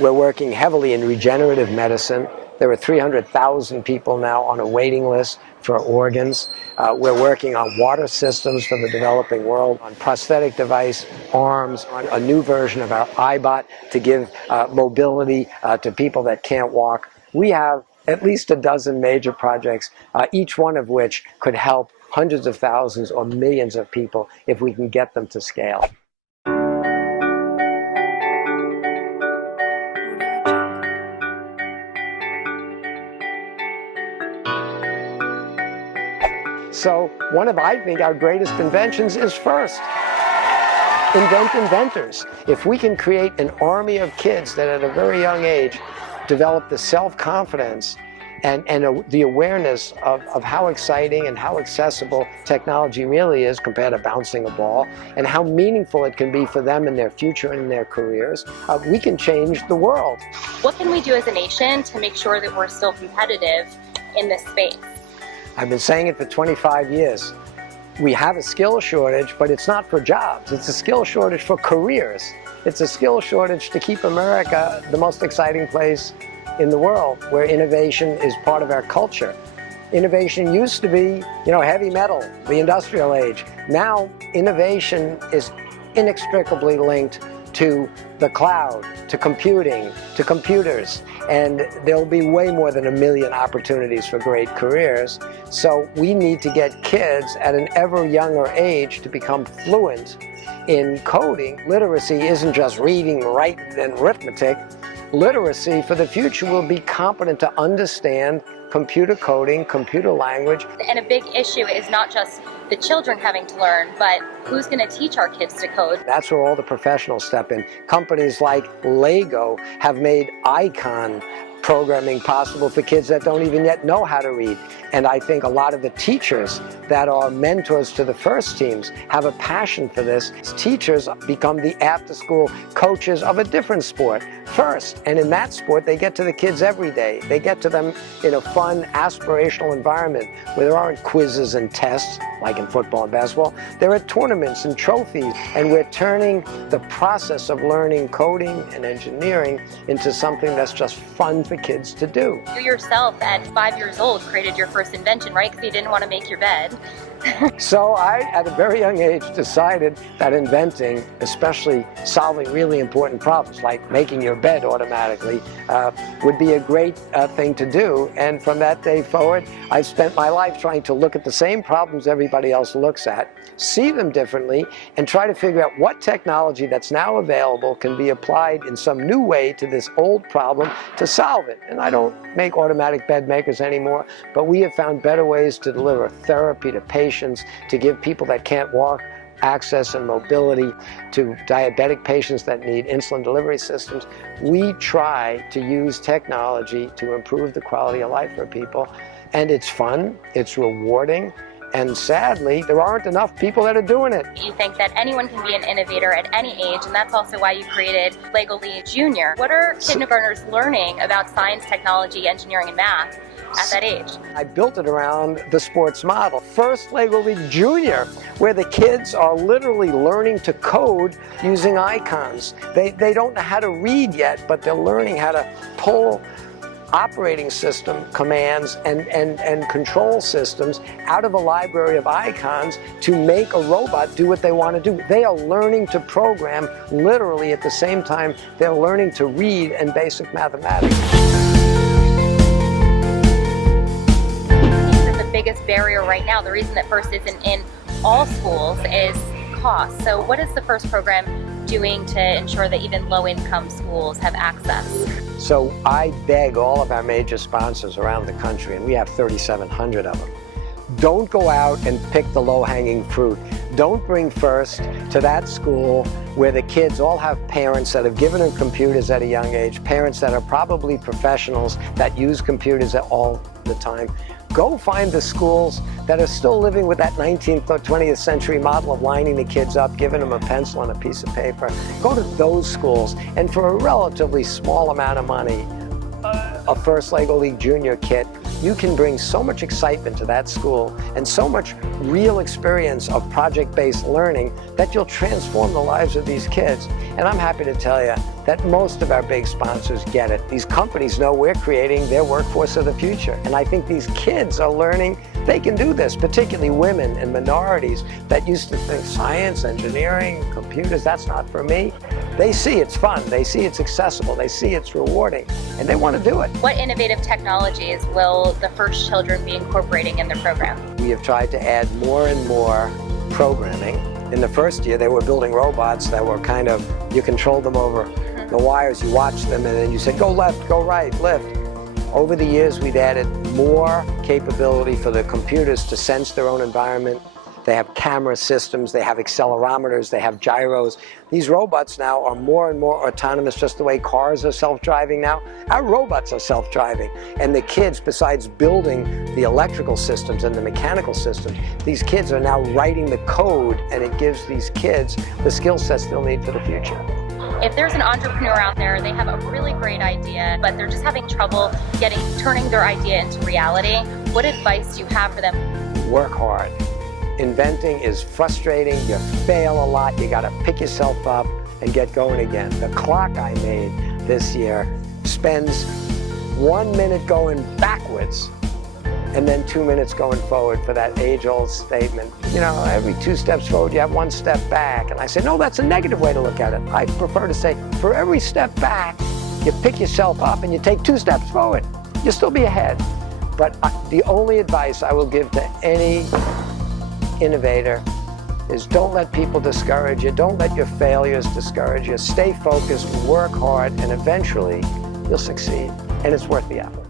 We're working heavily in regenerative medicine. There are 300,000 people now on a waiting list for organs. We're working on water systems for the developing world, on prosthetic device, arms, on a new version of our iBot to give mobility to people that can't walk. We have at least a dozen major projects, each one of which could help hundreds of thousands or millions of people if we can get them to scale. So one of, I think, our greatest inventions is first. Invent inventors. If we can create an army of kids that at a very young age develop the self-confidence and the awareness of how exciting and how accessible technology really is compared to bouncing a ball, and how meaningful it can be for them in their future and in their careers, we can change the world. What can we do as a nation to make sure that we're still competitive in this space? I've been saying it for 25 years. We have a skill shortage, but it's not for jobs. It's a skill shortage for careers. It's a skill shortage to keep America the most exciting place in the world, where innovation is part of our culture. Innovation used to be, heavy metal, the industrial age. Now, innovation is inextricably linked to the cloud, to computing, to computers, and there'll be way more than 1 million opportunities for great careers. So we need to get kids at an ever younger age to become fluent in coding. Literacy isn't just reading, writing, and arithmetic. Literacy for the future will be competent to understand computer coding, computer language. And a big issue is not just the children having to learn, but who's going to teach our kids to code? That's where all the professionals step in. Companies like Lego have made icon programming possible for kids that don't even yet know how to read. And I think a lot of the teachers that are mentors to the first teams have a passion for this. Teachers become the after-school coaches of a different sport first. And in that sport, they get to the kids every day. They get to them in a fun, aspirational environment where there aren't quizzes and tests like in football and basketball. There are tournaments and trophies, and we're turning the process of learning coding and engineering into something that's just fun for kids to do. You yourself, at 5 years old, created your first invention, right? Because you didn't want to make your bed. So I, at a very young age, decided that inventing, especially solving really important problems like making your bed automatically, would be a great thing to do. And from that day forward, I've spent my life trying to look at the same problems everybody else looks at, see them differently, and try to figure out what technology that's now available can be applied in some new way to this old problem to solve it. And I don't make automatic bed makers anymore, but we have found better ways to deliver therapy to patients, to give people that can't walk access and mobility, to diabetic patients that need insulin delivery systems. We try to use technology to improve the quality of life for people, and it's fun, it's rewarding, and sadly, there aren't enough people that are doing it. You think that anyone can be an innovator at any age, and that's also why you created Lego League Junior. What are kindergartners learning about science, technology, engineering, and math at that age? I built it around the sports model. First Lego League Junior, where the kids are literally learning to code using icons. They don't know how to read yet, but they're learning how to pull operating system commands and control systems out of a library of icons to make a robot do what they want to do. They are learning to program literally at the same time they're learning to read and basic mathematics. The biggest barrier right now, the reason that FIRST isn't in all schools, is cost. So what is the FIRST program doing to ensure that even low-income schools have access? So I beg all of our major sponsors around the country, and we have 3,700 of them, don't go out and pick the low-hanging fruit. Don't bring FIRST to that school where the kids all have parents that have given them computers at a young age, parents that are probably professionals that use computers all the time. Go find the schools that are still living with that 19th or 20th century model of lining the kids up, giving them a pencil and a piece of paper. Go to those schools, and for a relatively small amount of money, a FIRST Lego League Junior kit, you can bring so much excitement to that school and so much real experience of project-based learning that you'll transform the lives of these kids. And I'm happy to tell you that most of our big sponsors get it. These companies know we're creating their workforce of the future. And I think these kids are learning they can do this, particularly women and minorities that used to think science, engineering, computers, that's not for me. They see it's fun, they see it's accessible, they see it's rewarding, and they want to do it. What innovative technologies will the FIRST children be incorporating in their program? We have tried to add more and more programming. In the first year, they were building robots that were kind of, you controlled them over the wires, you watched them, and then you said, go left, go right, lift. Over the years, we've added more capability for the computers to sense their own environment. They have camera systems, they have accelerometers, they have gyros. These robots now are more and more autonomous, just the way cars are self-driving now. Our robots are self-driving. And the kids, besides building the electrical systems and the mechanical systems, these kids are now writing the code, and it gives these kids the skill sets they'll need for the future. If there's an entrepreneur out there, they have a really great idea, but they're just having trouble turning their idea into reality, what advice do you have for them? Work hard. Inventing is frustrating, you fail a lot, you gotta pick yourself up and get going again. The clock I made this year spends 1 minute going backwards and then 2 minutes going forward for that age-old statement. You know, every 2 steps forward, you have 1 step back. And I say, no, that's a negative way to look at it. I prefer to say, for every step back, you pick yourself up and you take 2 steps forward. You'll still be ahead. But the only advice I will give to any innovator is don't let people discourage you. Don't let your failures discourage you. Stay focused, work hard, and eventually you'll succeed. And it's worth the effort.